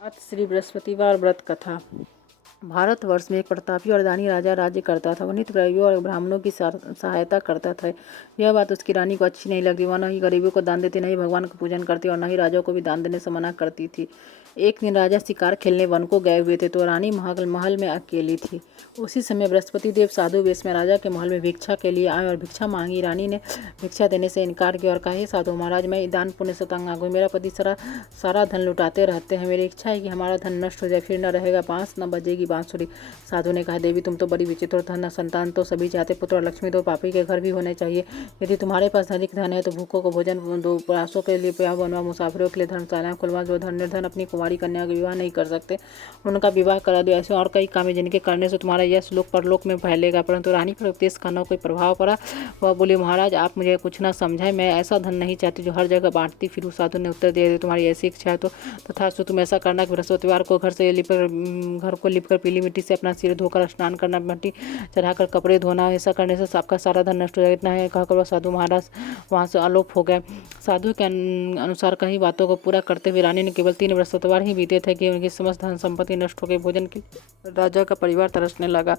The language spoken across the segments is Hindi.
अथ श्री बृहस्पतिवार व्रत कथा। भारतवर्ष में एक प्रतापी और दानी राजा राज्य करता था। वह नित्य गरीबों और ब्राह्मणों की सहायता करता था। यह बात उसकी रानी को अच्छी नहीं लगती। वह न ही गरीबों को दान देती, न ही भगवान का पूजन करती और न ही राजा को भी दान देने से मना करती थी। एक दिन राजा शिकार खेलने वन को गए हुए थे तो रानी महल में अकेली थी। उसी समय बृहस्पति देव साधु वेश में राजा के महल में भिक्षा के लिए आए और भिक्षा मांगी। रानी ने भिक्षा देने से इनकार किया और कहा, हे साधु महाराज, मैं दान पुण्य से तंग आ गई। मेरा पति सारा धन लुटाते रहते हैं। मेरी इच्छा है कि हमारा धन नष्ट हो जाए, फिर न रहेगा बांस न बजेगी बांसुरी। साधु ने कहा, देवी तुम तो बड़ी विचित्र, धन संतान तो सभी चाहते, पुत्र और लक्ष्मी तो पापी के घर भी होने चाहिए। यदि तुम्हारे पास अधिक धन है तो भूखों को भोजन दो, प्रयासों के लिए ब्याह बनवा, मुसाफिरों के लिए धर्मशालाएं खुलवा। जो निर्धन अपनी कुमारी कन्या का विवाह नहीं कर सकते उनका विवाह करा दो। ऐसे और कई काम है जिनके करने से तुम्हारा यश लोक परलोक में फैलेगा। परंतु रानी पर उपदेश का न कोई प्रभाव पड़ा। वह बोली, महाराज आप मुझे कुछ न समझाएं, मैं ऐसा धन नहीं चाहती जो हर जगह बांटती फिरूं। साधु ने उत्तर दिया, तुम्हारी ऐसी इच्छा है तो तथास्तु। तुम ऐसा करना कि बृहस्पतिवार को घर को लिपकर पीली मिट्टी से अपना सिर धोकर स्नान करना, मिट्टी चढ़ाकर कपड़े धोना। ऐसा करने से आपका सारा धन नष्ट हो जाएगा। इतना है कहकर वह साधु महाराज वहाँ से आलोप हो गए। साधु के अनुसार कई बातों को पूरा करते हुए रानी ने केवल 3 बृहस्पतिवार ही बीते थे कि उनकी समस्त धन संपत्ति नष्ट हो गई। भोजन के राजा का परिवार तरसने लगा।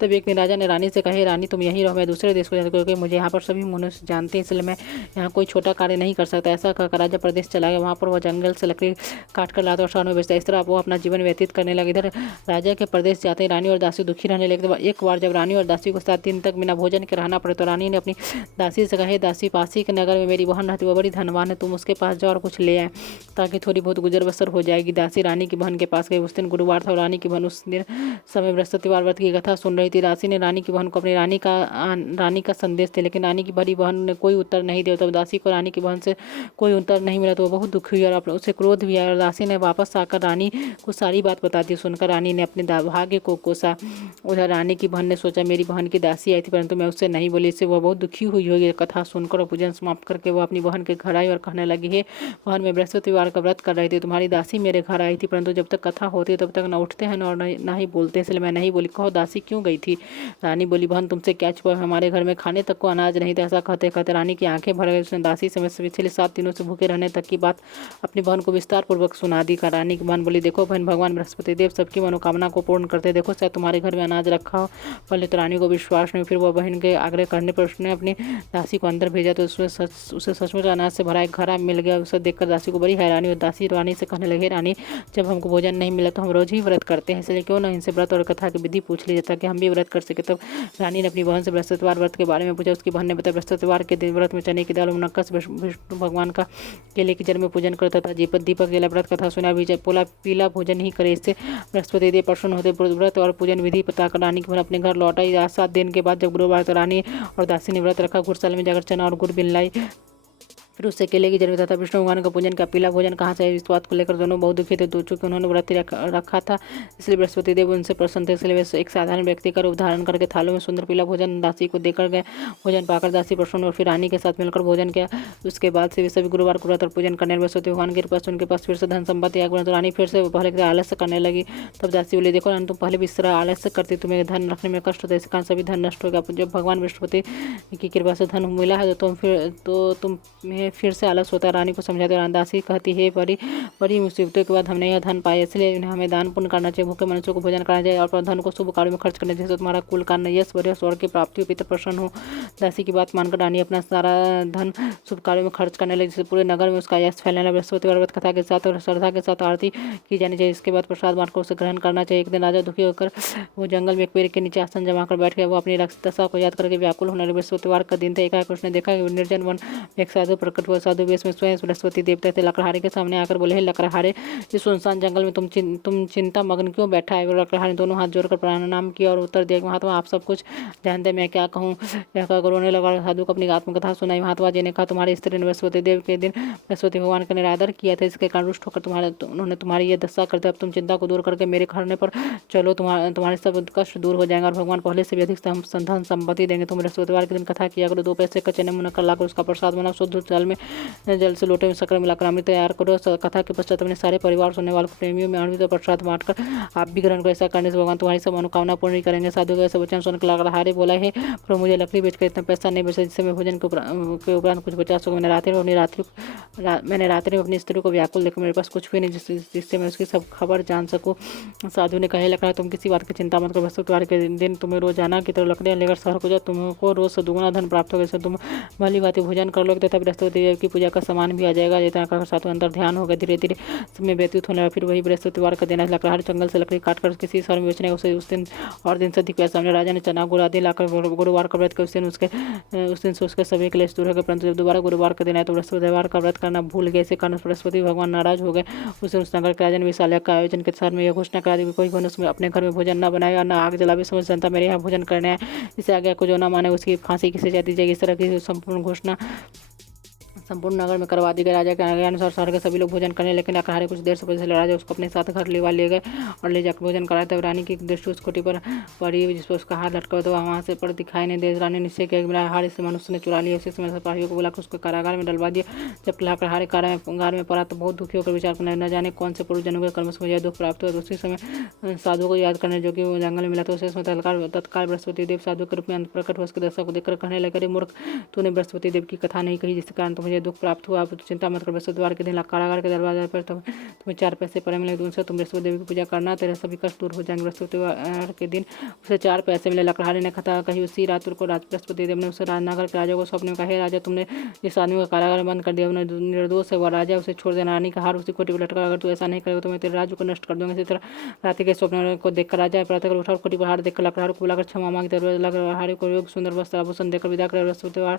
तब एक दिन राजा ने रानी से कहा, रानी तुम यहीं रहो, मैं दूसरे देश को जाता, क्योंकि मुझे यहाँ पर सभी मनुष्य जानते हैं, इसलिए मैं यहाँ कोई छोटा कार्य नहीं कर सकता। ऐसा कहकर राजा प्रदेश चला गया। वहाँ पर वह जंगल से लकड़ी काट कर लाता और शहर में बेचता। इस तरह वो अपना जीवन व्यतीत करने लगे। इधर राजा के प्रदेश जाते रानी और दासी दुखी रहने लगे। एक बार जब रानी और दासी को 7 दिन तक बिना भोजन के रहना पड़े तो रानी ने अपनी दासी से कहा, दासी, पासी के नगर में मेरी बहन रहती, वो बड़ी धनवान है, तुम उसके पास जाओ और कुछ ले आए ताकि थोड़ी बहुत गुजर बसर हो जाएगी। दासी रानी की बहन के पास गई। उस दिन गुरुवार था और रानी की बहन उस दिन समय बृहस्पतिवार व्रत की कथा सुन रही थी। दासी ने रानी की बहन को अपनी रानी का संदेश दिया, लेकिन रानी की बड़ी बहन ने कोई उत्तर नहीं दिया। तब दासी को रानी की बहन से कोई उत्तर नहीं मिला तो वो बहुत दुखी हुई और उसे क्रोध भी आया। और दासी ने वापस आकर रानी को सारी बात बता दी। सुनकर रानी ने अपने भाग्य को कोसा। उधर रानी की बहन ने सोचा, मेरी बहन की दासी आई थी परंतु मैं उससे नहीं बोली। इससे वह बहुत दुखी हुई होगी। कथा सुनकर और पूजन समाप्त करके वह अपनी बहन के घर आई और कहने लगी, हे बहन, मैं बृहस्पतिवार का व्रत कर रही थी। तुम्हारी दासी मेरे घर आई थी परंतु जब तक कथा होती है तब तक न उठते हैं और न ही बोलते, इसलिए मैं नहीं बोली। कहो दासी क्यों गई थी? रानी बोली, बहन तुमसे क्या छुपा, हमारे घर में खाने तक को अनाज नहीं था। ऐसा कहते कहते रानी की आंखें भर गई। उसने दासी से पिछले 7 दिनों से भूखे रहने तक की बात अपनी बहन को विस्तार पूर्वक सुना दी। रानी की बहन बोली, देखो बहन, भगवान बृहस्पति देव सबकी मनोकामना को पूर्ण करते। देखो शायद तुम्हारे घर में अनाज रखा हो। पहले तो रानी को विश्वास नहीं, फिर वह बहन के आग्रह करने पर उसने अपनी दासी को अंदर भेजा तो उसे सचमुच अनाज से भरा एक घड़ा मिल गया। उसे देखकर दासी को बड़ी हैरानी और दासी रानी से कहने लगे, रानी, जब हमको भोजन नहीं मिला तो हम रोज ही व्रत करते हैं, इसलिए क्यों ना इनसे व्रत और कथा की विधि पूछ ली जाता कि हम भी व्रत कर सके। तब रानी ने अपनी बहन से बृहस्पतिवार व्रत के बारे में पूछा। उसकी बहन ने बताया, बृहस्पतिवार के दिन व्रत में चने की दाल और मुनक्कस विष्णु भगवान का केले की जड़ में पूजन करता था। दीपक जला व्रत कथा सुना भी पीला भोजन ही करे, इससे बृहस्पति देव प्रसन्न होते। व्रत और पूजन विधि बताकर रानी की बहन अपने घर लौट आई। 7 दिन के बाद जब गुरुवार तो रानी और दासी ने व्रत रखा। घुड़साल में जाकर चना और गुड़ बिलाई, फिर उससे केले की जड़ था। विष्णु भगवान का पूजन का पीला भोजन कहाँ से है, इस बात को लेकर दोनों बहुत दुखी थे। चूंकि उन्होंने व्रत रखा था इसलिए बृहस्पति देव उनसे प्रसन्न थे, इसलिए वे एक साधारण व्यक्ति का रूप धारण करके थालों में सुंदर पीला भोजन दासी को देकर गए। भोजन पाकर दासी प्रसन्न और फिर रानी के साथ मिलकर भोजन किया। उसके बाद से वे सभी गुरुवार को व्रत और पूजन करने बृहस्पति भगवान के पास उनके पास फिर से धन संपत्ति आ गई। तो रानी फिर से पहले की आलस्य करने लगी। तब दासी बोली, देखो रानी, तुम पहले भी इस तरह आलस्य करती, तुम्हें धन रखने में कष्ट होता है, इस कारण सभी धन नष्ट होगा। जब भगवान बृहस्पति की कृपा से धन मिला है तो तुम्हें फिर से आलस होता है। रानी को समझाते दासी कहती है, बड़ी मुसीबतों के बाद हमने यह धन पाया, इसलिए हमें दान पुण्य करना चाहिए, भूखे मनुष्यों को भोजन करना चाहिए और धन को शुभ कार्यों में खर्च करना चाहिए, तो तुम्हारा कुल कारण यश बढ़े, स्वर्ग की प्राप्ति हो, पितर प्रसन्न हो। दासी की बात मानकर रानी अपना सारा धन शुभ कार्यों में खर्च करने लगी, जिससे पूरे नगर में उसका यश फैलने लगा। बृहस्पतिवार व्रत कथा के साथ और श्रद्धा के साथ आरती की जानी चाहिए। इसके बाद प्रसाद बांटकर उसे ग्रहण करना चाहिए। एक दिन राजा दुखी होकर वो जंगल में एक पेड़ के नीचे आसन जमा कर बैठ गया। वो अपनी दशा को याद करके व्याकुल होने लगे। बृहस्पतिवार का दिन था। एकाएक उसने देखा कि निर्जन वन एक साधु प्रकट हुआ। साधु वेश में स्वयं बृहस्पति देवता थे। लकड़हारे के सामने आकर बोले, हे लकड़हारे, इस सुनसान जंगल में तुम चिंता मग्न क्यों बैठा है? लकड़हारे दोनों हाथ जोड़कर प्रणाम किया और उत्तर दिया, महात्मा आप सब कुछ जानते, मैं क्या कहूँ। यह कहकर रोने लगा। साधु को अपनी आत्मकथा सुनाई। महात्मा जी ने कहा, तुम्हारी स्त्री ने बृहस्पति देव के दिन बृहस्पति भगवान का निरादर किया था, इसके कारण रुष्ट होकर उन्होंने तुम्हारी यह दशा करते। अब तुम चिंता को दूर करके मेरे घरने पर चलो, तुम्हारे सब कष्ट दूर हो जाएंगे और भगवान पहले से भी अधिक धन संपत्ति देंगे। तुम बृहस्पतिवार के दिन कथा किया करो। 2 पैसे का चने मुनक्कर लाकर उसका प्रसाद बनाओ, शुद्ध जल जल से लोटे में शक्कर मिलाकर अमृत तैयार करो। कथा के पश्चात अपने सारे परिवार सुनने वालों प्रेमियों में अमृत प्रसाद बांटकर आप भी ग्रहण करो। ऐसा करने से भगवान तुम्हारी सब मनोकामना पूर्ण करेंगे। साधु का ऐसा वचन सुनकर लकड़हारे बोला है, पर मुझे लकड़ी बेचकर इतना पैसा नहीं बचा जिससे मैं भोजन के उपरांत कुछ बचा सकूँ। मैंने रात्रि में अपनी स्त्री को व्याकुल देखा, मेरे पास कुछ भी नहीं जिससे मैं उसकी सब खबर जान सकूँ। साधु ने कहे, लकड़ा तुम किसी बात की चिंता मत करो, बृहस्पतिवार के दिन तुम्हें रोजाना की तरह लकड़ियाँ लेकर शहर को जाओ, तुमको रोज से दुगुना धन प्राप्त होगा। इससे तुम भली भांति भोजन कर लोगे तथा बृहस्पति देव की पूजा का सामान भी आ जाएगा। इतना कहकर साधु अंदर ध्यान होगा। धीरे धीरे समय व्यतीत होने लगा। फिर वही बृहस्पतिवार का दिन लकड़हारे जंगल से लकड़ी काटकर किसी शहर में बेचने उसे उस दिन से अधिक पैसा। सामने राजा ने चना गुड़ आदि लाकर गुरुवार का व्रत कर उस दिन से उसके सभी क्लेश दूर हो गए। परंतु जब दोबारा गुरुवार का दिन आया तो बृहस्पतिवार का व्रत करना भूल गए। इसी कारण बृहस्पति भगवान नाराज हो गए। उस दिन उस नगर के राजा ने विशाल का आयोजन के साथ में यह घोषणा करा दी कि कोई मनुष्य अपने घर में भोजन न बनाए और न आग जलावे। समझ जनता मेरे यहाँ भोजन करने आए, इसे आज्ञा को जो न माने उसकी फांसी की सजा दी जाएगी। इस तरह की संपूर्ण घोषणा संपूर्ण नगर में करवा दी गई। राजा के आज्ञा अनुसार शहर के सभी लोग भोजन करने, लेकिन लकड़हारे कुछ देर से पहले राजा उसको अपने साथ घर ले गए और ले जाकर भोजन कराया। तब रानी की दृष्टि उस कोठी पर पड़ी जिस पर उसका हाथ लटका तो वहाँ से पर दिखाई नहीं दे। रानी ने निश्चय किया कि मेरा हार इस मनुष्य ने चुरा लिया। उसी समय सिपाहियों को बुलाकर उसको कारागार में डलवा दिया। जब लकड़हारे कारागार में पड़ा तो बहुत दुखी होकर विचार करने न जाने कौन से पूर्व जन्म के कर्म से मुझे दुख प्राप्त हुआ। उसी समय साधु को याद करने जो कि वो जंगल में मिला था, उसे तत्काल बृहस्पति देव साधु के रूप में प्रकट हुआ। उसके दशा को देखकर कहने लगे, मूर्ख, तूने बृहस्पति देव की कथा नहीं कही जिसके कारण तो मुझे दुख प्राप्त हुआ। चिंता मत कर, बृहस्पतिवार के दिन कारागार के दरवाजे पर तुम्हें 4 पैसे पड़े मिले, उनसे तुम बृहस्पति देवी की पूजा करना, तेरे सभी कष्ट दूर हो जाएंगे। बृहस्पतिवार के दिन उसे 4 पैसे मिले। लकड़हारे ने कथा कही। उसी रात को बृहस्पति देव ने उसे राजनगर के राजा को स्वप्न में कहा, राजा तुमने जिस आदमी को कारागार में बंद कर दिया निर्दोष है, वह राजा उसे छोड़ देना। रानी का हार उसी कोठी पर लटका, अगर तू ऐसा नहीं करेगा तो मैं तेरे राज्य को नष्ट कर दूंगा। इसी तरह रात्रि के स्वप्न को देखकर राजा प्रातः उठा और कोठी पर हार देखकर लकड़हारे को बुलाकर क्षमा मांगी। लकड़हारे को योग सुंदर वस्त्र आभूषण देकर विदा कर बृहस्पतिवार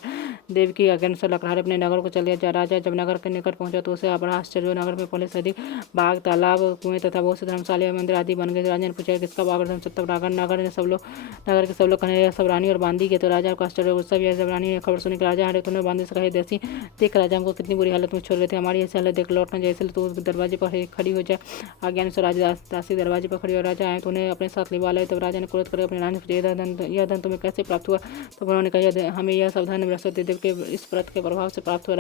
देव की आज्ञा अनुसार लकड़हारे अपने नगर को चले जा। राजा जब नगर के निकट पहुंचा तो उसे बड़ा आश्चर्य। नगर में पहले से अधिक बाग, तालाब, कुएं तथा बहुत से धर्मशाला, मंदिर आदि बन गए। राजा ने पूछा, किसका बाग और तब नगर के सब लोग कहने सब रानी और बांदी के। तो राजा को आश्चर्य गुस्सा भी। जब रानी ने खबर सुनी कि राजा हरे तूने बांदी से कहे, देसी देख राजा हमको कितनी बुरी हालत में छोड़ गए थे, हमारी ऐसी हालत देख लौटना जैसे तो दरवाजे पर खड़ी हो जाए। आज्ञा अनुसार राजा दासी दरवाजे पर खड़ी और राजा आए तो उन्हें अपने साथ लिवा लाए। तब राजा ने क्रोध कर अपने रानी से, यह धन तुम्हें कैसे प्राप्त हुआ? तो उन्होंने कहा, हमें यह सब धन बृहस्पति देव के इस व्रत के प्रभाव से प्राप्त हुआ।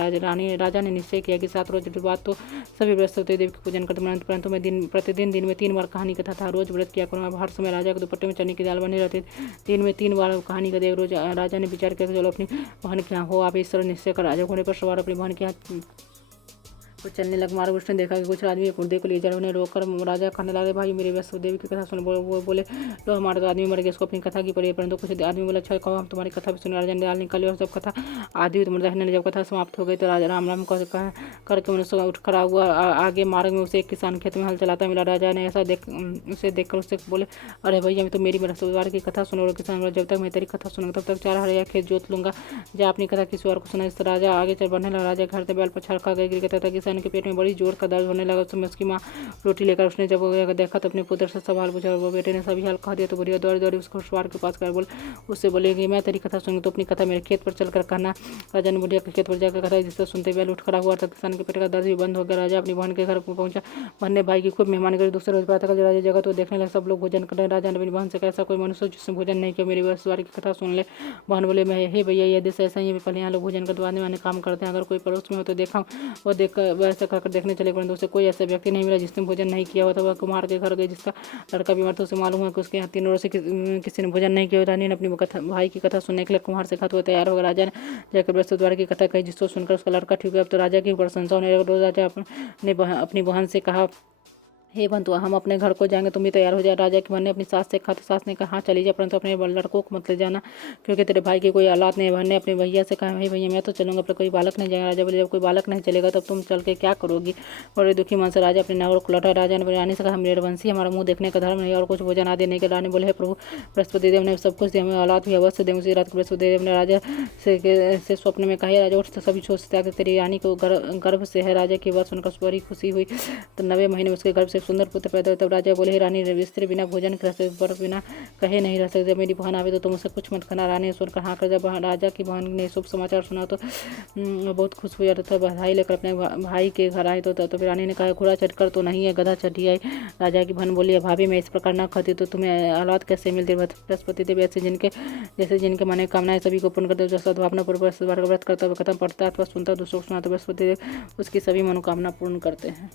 राजा ने निश्चय किया कि 7 रोज बाद तो सभी बृहस्पति देव की पूजन करते, परंतु मैं प्रतिदिन दिन में 3 बार कहानी कथा था, रोज व्रत किया करूँगा। हर समय राजा के दुपट्टे में चने की दाल बनी रहती, दिन में 3 बार कहानी का देव रोज। राजा ने विचार किया, चलो अपनी बहन के यहाँ हो आप इस तरह निश्चय कर। राजा घोड़े पर सवार अपनी बहन के यहाँ तो चलने लग मार्ग उसने देखा कि कुछ आदमी मुर्दे को ले जा रहे। उन्हें रोककर राजा कहने लगे, भाई मेरे बृहस्पति देवी की कथा सुन। वो बोले, लो हमारा तो आदमी मर गया, इसको अपनी कथा की पड़ी। परंतु कुछ आदमी बोला, अच्छा कहो हम तुम्हारी कथा भी सुन। राजा ने दाल निकाली और सब कथा आदि मुर्दा ने जब कथा समाप्त हो गई तो राजा राम राम करके मनुष्य उठ खड़ा हुआ। आगे मार्ग में उसे एक किसान खेत में हल चलाता मिला। राजा ने ऐसा उसे देखकर उससे बोले, अरे भैया मैं तो मेरी बृहस्पतिवार की कथा सुनो। और किसान बोला, जब तक मैं तेरी कथा सुनूंगा तब तक 4 हरिया खेत जोत लूंगा, जा अपनी कथा किसी और को सुना। इस राजा आगे चल बढ़ने लगा। राजा घर से बैल पर छड़का गए गिर गया। किसान के पेट में बड़ी जोर का दर्द होने लगा। उस समय उसकी माँ रोटी लेकर उसने जब देखा तो अपने पुत्र से सवाल पूछा। वो बेटे ने सभी हाल कह दिया। तो बुढ़िया दौड़ी उसको घुड़सवार के पास कर उससे बोलेगी, मैं तेरी कथा सुनूंगी तो अपनी कथा मेरे खेत पर चलकर कहना। राजा ने बुढ़िया के खेत पर जाकर कथा जिससे सुनते बैल उठ खड़ा हुआ था। किसान के पेट का दर्द भी बंद हो गया। राजा अपनी बहन के घर पहुंचा। बहन ने भाई की खूब मेहमान करी। दूसरे रोज प्रातः राजा जगह तो देखने लगे सब लोग भोजन कर रहे। राजा ने अपनी बहन से कहा, ऐसा कोई मनुष्य जिसने भोजन नहीं किया, मेरी बृहस्पतिवार की कथा सुन ले। बहन बोले, मैं हे भैया ये देश ऐसा ही है, पहले यहाँ लोग भोजन करते आने वाले काम करते हैं, अगर कोई पड़ोस में हो तो देखा वो देख वैसा कर देखने चले, परंतु उसे कोई ऐसा व्यक्ति नहीं मिला जिसने भोजन नहीं किया हुआ था। वह कुम्हार के घर गए जिसका लड़का बीमार था। उसे मालूम है कि उसके यहाँ 3 रोज से किसी ने भोजन नहीं किया। रानी ने अपनी भाई की कथा सुनने के लिए कुम्हार से खाते हुए तैयार होगा। राजा ने जाकर बृहस्पतिवार की कथा कही जिसको सुनकर उसका लड़का ठीक हुआ। अब तो राजा की प्रशंसा होने लगी। रोज राजा ने अपनी बहन से कहा, हे बंधु हम अपने घर को जाएंगे, तुम भी तैयार हो जाए। राजा की बहन ने अपनी सास से कहा तो सास ने कहा, हाँ चली जा, परंतु अपने लड़कों को मत ले जाना क्योंकि तेरे भाई की कोई औलाद नहीं। बहन ने अपने भैया से कहा, हे भैया मैं तो चलूंगा पर कोई बालक नहीं जाएगा। राजा बोले, जब कोई बालक नहीं चलेगा तब तुम चल के क्या करोगी? बड़े दुखी मन से राजा अपने नगर को लौटा। राजा ने रानी से कहा, मेरे वंशी हमारा मुँह देखने का धर्म नहीं और कुछ भोजन आदि नहीं कर। रानी बोले, प्रभु बृहस्पति देव ने सब कुछ दिया, हमें औलाद भी अवश्य दें। उसी रात को बृहस्पति देव ने राजा से स्वप्न में कहा, राजा उठ सभी सोचते तेरी रानी को गर्भ से है। राजा की बात सुनकर बड़ी खुशी हुई। तो 9वें महीने में उसके गर्भ से जब सुंदर पुत्र पैदा हुआ तब राजा बोले, हे रानी, स्त्री बिना भोजन के रह सकते, पर बिना कहे नहीं रह सकते। जब मेरी बहन आवे तो तुम उसे कुछ मत खाना। रानी ने सुनकर हाँ कर। जब राजा की बहन ने शुभ समाचार सुना तो बहुत खुश हुआ था। बधाई लेकर अपने भाई के घर आए तो फिर रानी ने कहा, घोड़ा चढ़कर तो नहीं है, गधा चढ़ी आई। राजा की बहन बोली, भाभी मैं इस प्रकार न खाती तो तुम्हें औलाद कैसे मिलती। बृहस्पति देव ऐसे जिनके मन कामनाएं सभी को पूर्ण करते, जो सद्भावना पूर्वक व्रत करता हुआ कथम पढ़ता अथवा सुनता दूसरों को सुनाता, बृहस्पति देव उसकी सभी मनोकामना पूर्ण करते हैं।